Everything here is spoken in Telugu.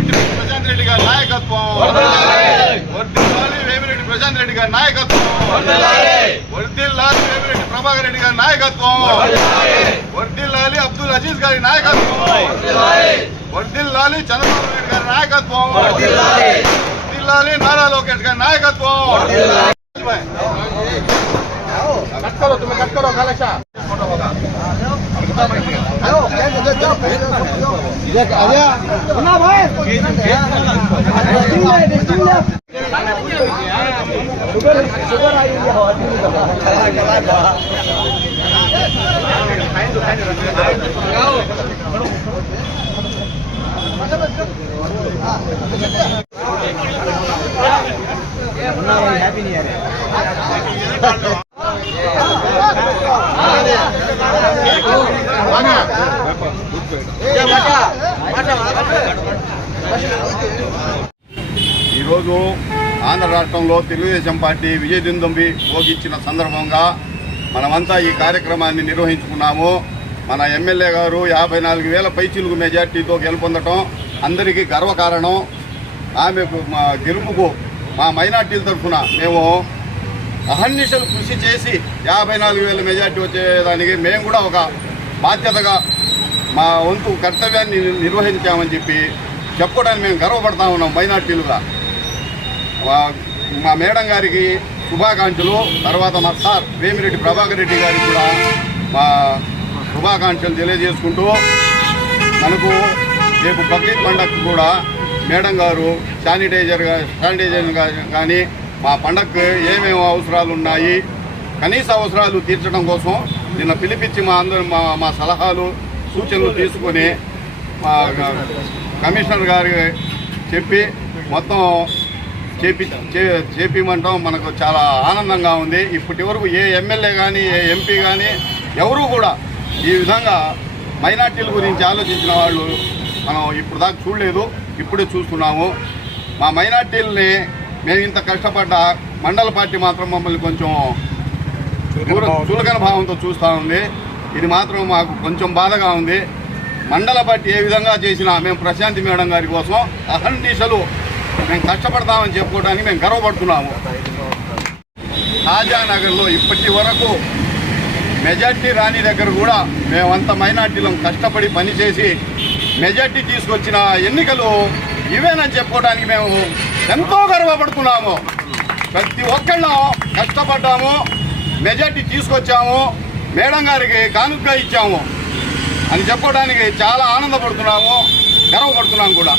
ప్రశాంత్ రెడ్డి గారి నాయకత్వం, వర్ధిల్లాలి వేమిరెడ్డి ప్రభాకర్ రెడ్డి గారి నాయకత్వం, వర్ధిల్లాలి అబ్దుల్ అజీజ్ గారి నాయకత్వం, వర్ధిల్లాలి చంద్రబాబు నాయుడు గారి నాయకత్వం, వర్ధిల్లాలి నారా లోకేష్ గారి నాయకత్వం. Happy new year. ఈరోజు ఆంధ్ర రాష్ట్రంలో తెలుగుదేశం పార్టీ విజయదుందుభి మోగించిన సందర్భంగా మనమంతా ఈ కార్యక్రమాన్ని నిర్వహించుకున్నాము. మన ఎమ్మెల్యే గారు 54,000 పైచిలుగు మెజార్టీతో గెలుపొందటం అందరికీ గర్వకారణం. ఆమెకు మా గెలుపుకు మా మైనార్టీల తరఫున మేము అహర్నిశలు కృషి చేసి 54,000 మెజార్టీ వచ్చేదానికి మేము కూడా ఒక బాధ్యతగా మా వంతు కర్తవ్యాన్ని నిర్వహించామని చెప్పి చెప్పుకోవడానికి మేము గర్వపడతా ఉన్నాం మైనార్టీలుగా. మా మేడం గారికి శుభాకాంక్షలు. తర్వాత మా సార్ వేమిరెడ్డి ప్రభాకర్ రెడ్డి గారికి కూడా మా శుభాకాంక్షలు తెలియజేసుకుంటూ మనకు రేపు బక్రీద్ పండగకు కూడా మేడం గారు శానిటైజర్ కానీ మా పండగకు ఏమేమి అవసరాలు ఉన్నాయి కనీస అవసరాలు తీర్చడం కోసం నిన్న పిలిపించి మా సలహాలు సూచనలు తీసుకొని మా కమిషనర్ గారికి చెప్పి మొత్తం చేపిమంటాం. మనకు చాలా ఆనందంగా ఉంది. ఇప్పటి వరకు ఏ ఎమ్మెల్యే కానీ ఏ ఎంపీ కానీ ఎవరూ కూడా ఈ విధంగా మైనార్టీల గురించి ఆలోచించిన వాళ్ళు మనం ఇప్పుడు దాకా చూడలేదు, ఇప్పుడే చూస్తున్నాము. మా మైనార్టీలని మేము ఇంత కష్టపడ్డ మండల పార్టీ మాత్రం మమ్మల్ని కొంచెం చులకన భావంతో చూస్తూ ఉంది. ఇది మాత్రం మాకు కొంచెం బాధగా ఉంది. మండల పార్టీ ఏ విధంగా చేసినా మేము ప్రశాంతి మేడం గారి కోసం అహర్నిశలు మేము కష్టపడతామని చెప్పుకోవడానికి మేము గర్వపడుతున్నాము. షాజహానగర్లో ఇప్పటి వరకు మెజార్టీ రాని దగ్గర కూడా మేమంతా మైనార్టీలను కష్టపడి పనిచేసి మెజార్టీ తీసుకొచ్చిన ఎన్నికలు ఇవేనని చెప్పుకోవడానికి మేము ఎంతో గర్వపడుతున్నాము. ప్రతి ఒక్కళ్ళం కష్టపడ్డాము, మెజార్టీ తీసుకొచ్చాము, మేడం గారికి కానుకగా ఇచ్చాము అని చెప్పుకోవడానికి చాలా ఆనందపడుతున్నాము, గర్వపడుతున్నాము కూడా.